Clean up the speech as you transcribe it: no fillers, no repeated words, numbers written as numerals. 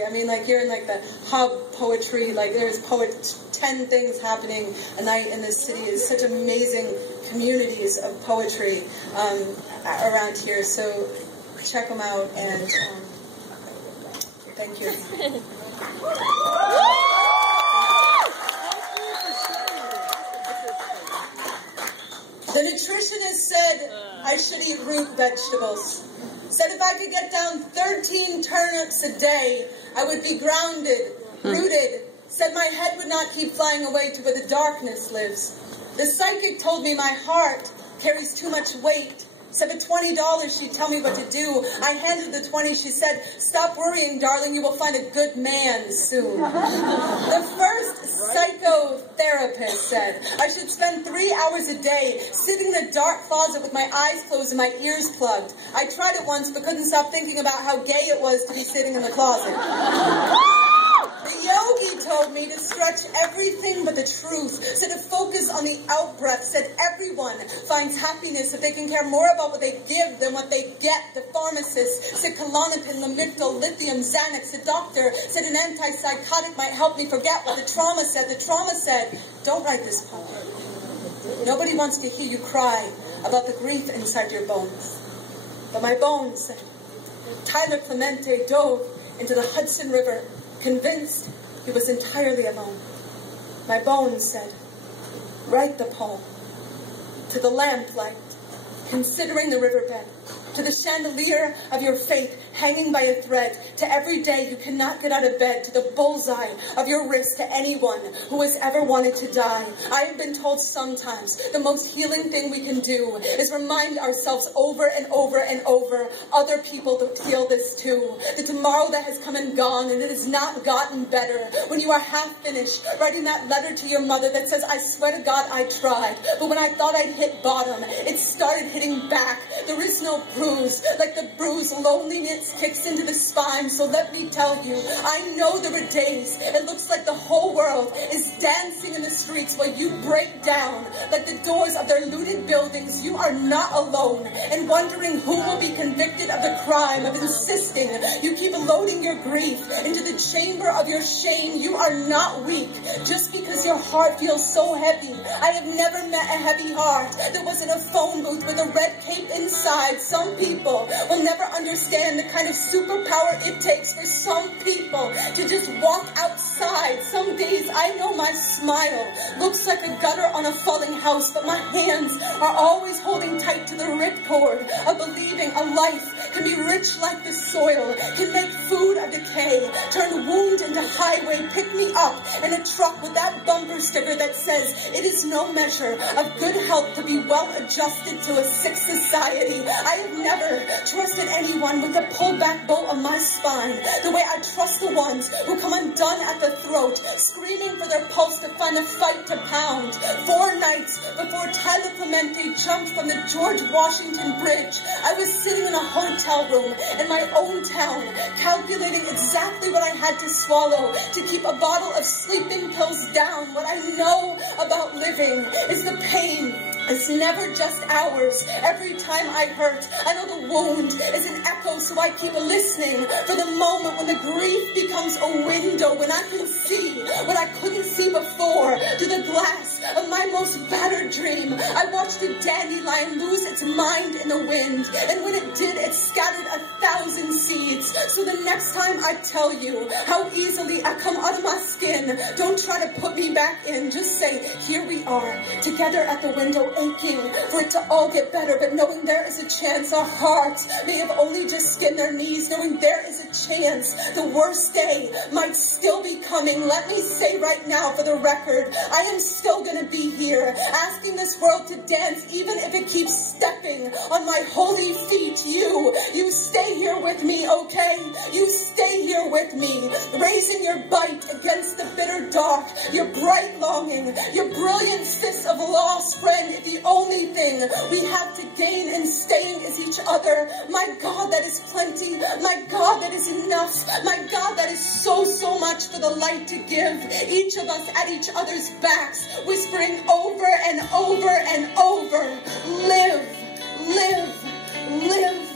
I mean, like, you're in, like, the hub poetry, like, there's 10 things happening a night in this city. It's such amazing communities of poetry around here, so check them out, and thank you. The nutritionist said I should eat root vegetables. Said if I could get down 13 turnips a day, I would be grounded, rooted. Said my head would not keep flying away to where the darkness lives. The psychic told me my heart carries too much weight. Said for $20 she'd tell me what to do. I handed the 20, she said, stop worrying, darling, you will find a good man soon. The first psychotherapist said I should spend 3 hours a day sitting in a dark closet with my eyes closed and my ears plugged. I tried it once but couldn't stop thinking about how gay it was to be sitting in the closet. The yogi told me to stretch everything but the truth, said to focus on the outbreaths, said everyone finds happiness if they can care more about what they give than what they get. The pharmacist said klonopin, lamictil, lithium, Xanax. The doctor said an antipsychotic might help me forget what the trauma said. The trauma said, don't write this poem. Nobody wants to hear you cry about the grief inside your bones. But my bones said, Tyler Clemente dove into the Hudson River, convinced he was entirely alone. My bones said, write the poem. To the lamplight, considering the riverbed, to the chandelier of your faith hanging by a thread, to every day you cannot get out of bed, to the bullseye of your wrist, to anyone who has ever wanted to die. I have been told sometimes the most healing thing we can do is remind ourselves over and over and over, other people feel this too. The tomorrow that has come and gone, and it has not gotten better. When you are half finished writing that letter to your mother that says, I swear to God I tried, but when I thought I'd hit bottom, it started hitting back. There is no bruise like the bruise loneliness kicks into the spine. So let me tell you, I know there are days it looks like the whole world is dancing in the streets while you break down like the doors of their looted buildings. You are not alone, and wondering who will be convicted of the crime of insisting you keep loading your grief into the chamber of your shame. You are not weak just because your heart feels so heavy. I have never met a heavy heart that wasn't a phone booth with a red cape inside. Some people will never understand the kind of superpower it takes for some people to just walk outside. Some days I know my smile looks like a gutter on a falling house, but my hands are always holding tight to the ripcord of believing a life can be rich like the soil, can make food of decay, turn wound into highway, pick me up in a truck with that bumper sticker that says it is no measure of good health to be well adjusted to a sick society. I have never trusted anyone with a pullback bolt on my spine the way I trust the ones who come undone at the throat, screaming for their pulse to find a fight to pound. 4 nights before Tyler Clemente jumped from the George Washington Bridge, I was sitting in a hotel room in my own town, calculating exactly what I had to swallow to keep a bottle of sleeping pills down. What I know about living is the pain. It's never just ours. Every time I hurt, I know the wound is an echo, so I keep listening for the moment when the grief becomes a window, when I can see what I couldn't see before through the glass of my most battered dream. I watched a dandelion lose its mind in the wind, and when it did, it scattered 1,000 seeds. So the next time I tell you how easily I come out of my skin, don't try to put me back in. Just say, here we are, together at the window, aching for it to all get better, but knowing there is a chance our hearts may have only just skinned their knees, knowing there is a chance the worst day might still be coming. Let me say right now for the record, I am still going to be here, asking this world to dance, even if it keeps stepping on my holy feet. You stay here with me, okay? You stay here with me, raising your bite against the bitter dark, your bright longing, your brilliant fist of loss, friend. If the only thing we have to gain in staying is each other, my God, that is plenty. My God, that is enough. My God, that is so, so much for the light to give. Each of us at each other's backs, whispering over and over and over, live, live, live.